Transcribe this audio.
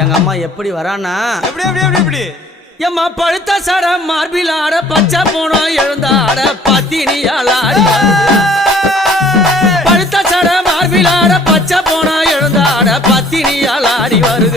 எங்க அம்மா எப்படி வரானா எப்படி எப்படி எப்படி எப்படி எம்மா பழுத்த சட மார்பில் ஆட பச்சை போனோம் எழுந்தாட பத்தினியால் ஆடி பழுத்த சட மார்பில் ஆட பச்சை போனோம் எழுந்தாட பத்தினியால் ஆடி வருக